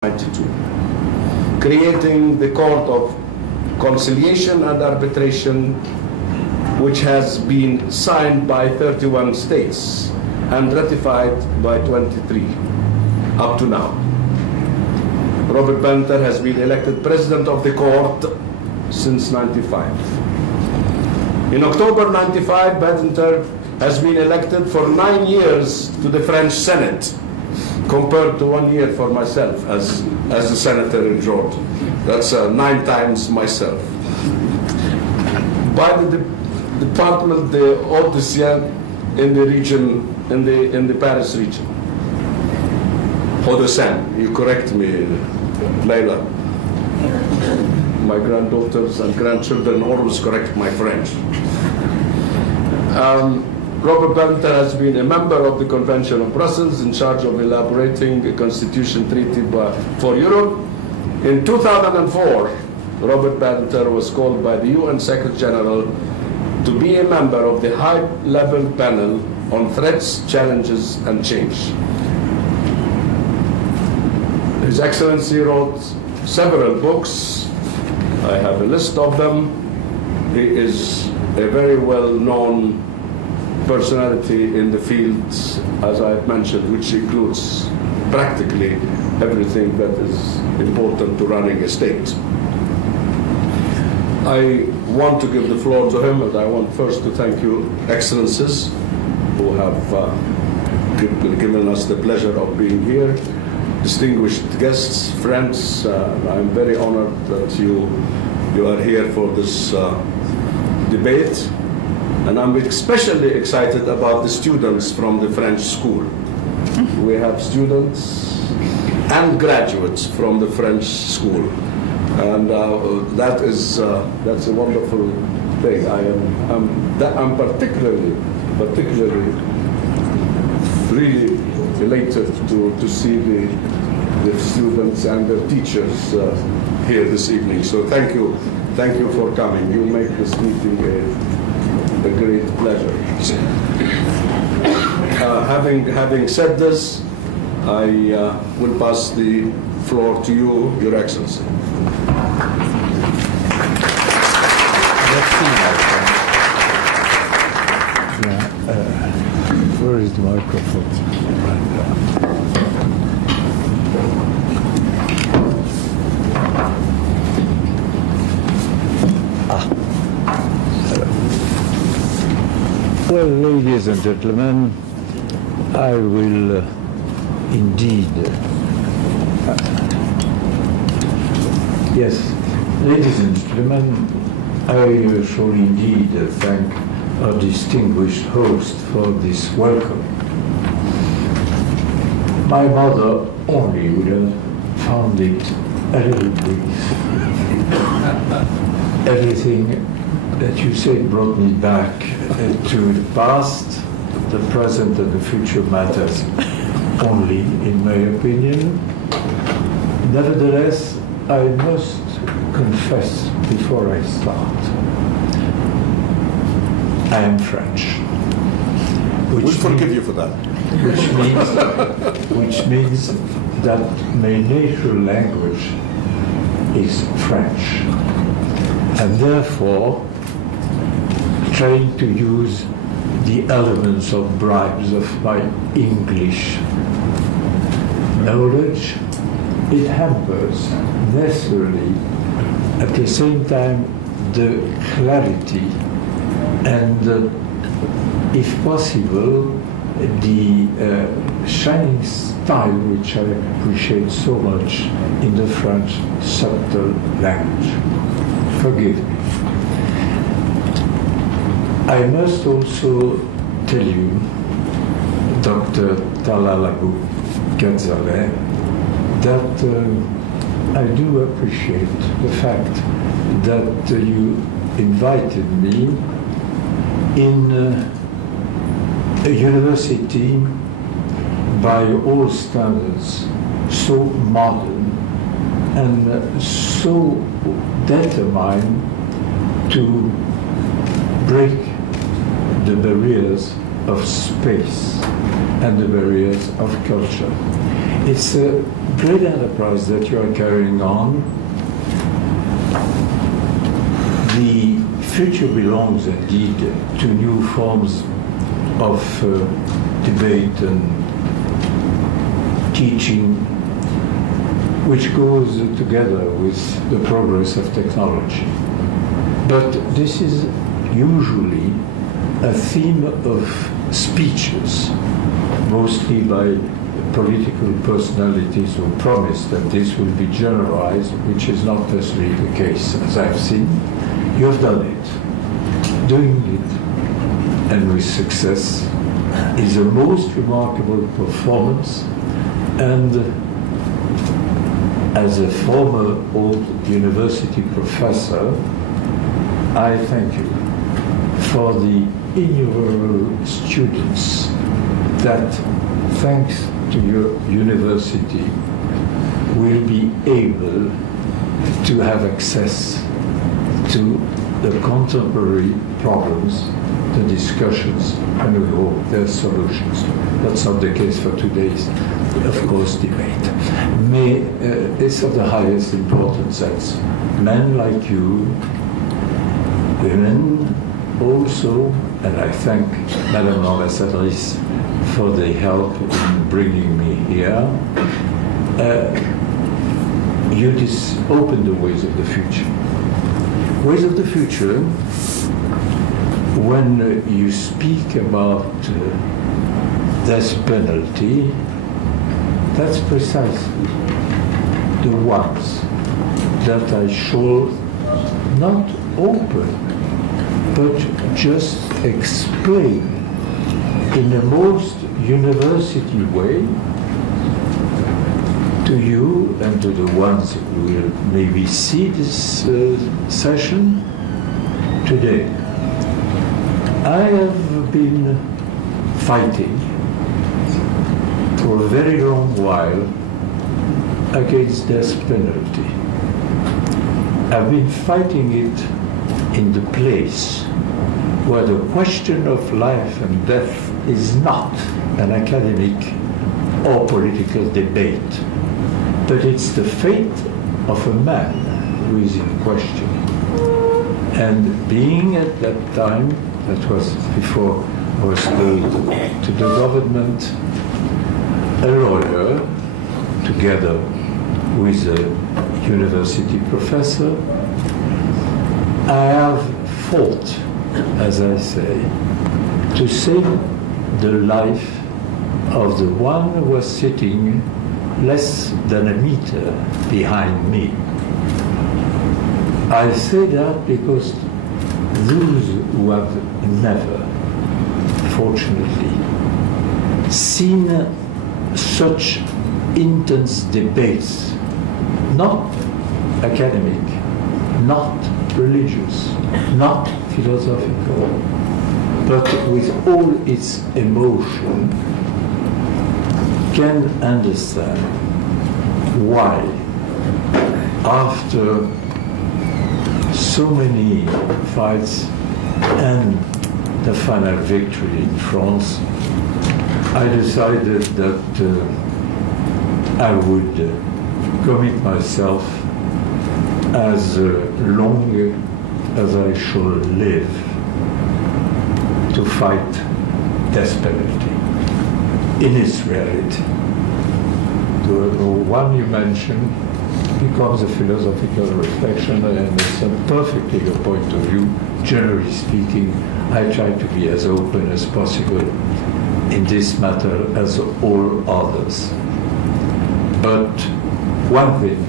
1992, creating the Court of Conciliation and Arbitration, which has been signed by 31 states and ratified by 23 up to now. Robert Badinter has been elected president of the court since 95. In October 95, Badinter has been elected for 9 years to the French Senate, compared to 1 year for myself as a senator in Georgia. That's 9 times myself. By the department de Haute-Seine in the region, in the Paris region. Haute-Seine, you correct me, Leila. My granddaughters and grandchildren always correct my French. Robert Badinter has been a member of the Convention of Brussels in charge of elaborating a constitution treaty for Europe. In 2004, Robert Badinter was called by the UN Secretary General to be a member of the high-level panel on threats, challenges, and change. His Excellency wrote several books. I have a list of them. He is a very well-known personality in the fields, as I've mentioned, which includes practically everything that is important to running a state. I want to give the floor to him, and I want first to thank you, Excellencies, who have given us the pleasure of being here, distinguished guests, friends. I'm very honored that you are here for this debate. And I'm especially excited about the students from the French school. We have students and graduates from the French school. And that's a wonderful thing. I'm particularly really elated to see the students and the teachers here this evening. So thank you for coming. You make this meeting a great pleasure. Having said this, I will pass the floor to you, Your Excellency. Where is the microphone? Well, ladies and gentlemen, I will indeed, yes, ladies and gentlemen, I shall indeed thank our distinguished host for this welcome. My mother only would have found it a little brief. Everything that you said brought me back to the past. The present and the future matters only, in my opinion. Nevertheless, I must confess before I start, I am French. We'll forgive you for that. Which means that my natural language is French. And therefore, trying to use the elements of bribes of my English knowledge, it hampers necessarily at the same time the clarity and if possible the shining style which I appreciate so much in the French subtle language. Forgive me. I must also tell you, Dr. Talal Abu-Ghazaleh, that I do appreciate the fact that you invited me in a university by all standards so modern and so determined to break the barriers of space and the barriers of culture. It's a great enterprise that you are carrying on. The future belongs indeed to new forms of debate and teaching, which goes together with the progress of technology. But this is usually a theme of speeches, mostly by political personalities who promise that this will be generalized, which is not necessarily the case, as I've seen. You have done it. Doing it, and with success, is a most remarkable performance. And as a former old university professor, I thank you for the innumerable students that, thanks to your university, will be able to have access to the contemporary problems, the discussions, and we hope their solutions. That's not the case for today's, of course, debate. It's of the highest importance that men like you, women also, and I thank Madame l'Ambassadrice for the help in bringing me here, you just open the ways of the future. Ways of the future, when you speak about death penalty, that's precisely the ones that I shall not open, but just explain in the most university way to you and to the ones who will maybe see this session today. I have been fighting for a very long while against death penalty. I've been fighting it in the place where the question of life and death is not an academic or political debate, but it's the fate of a man who is in question. And being at that time, that was before I was called to the government, a lawyer, together with a university professor, I have fought, as I say, to save the life of the one who was sitting less than a meter behind me. I say that because those who have never, fortunately, seen such intense debates, not academic, not religious, not philosophical, but with all its emotion, can understand why, after so many fights and the final victory in France, I decided that I would commit myself as long as I shall live to fight death penalty in its reality. The one you mentioned becomes a philosophical reflection, and it's a perfectly your point of view. Generally speaking, I try to be as open as possible in this matter as all others. But one thing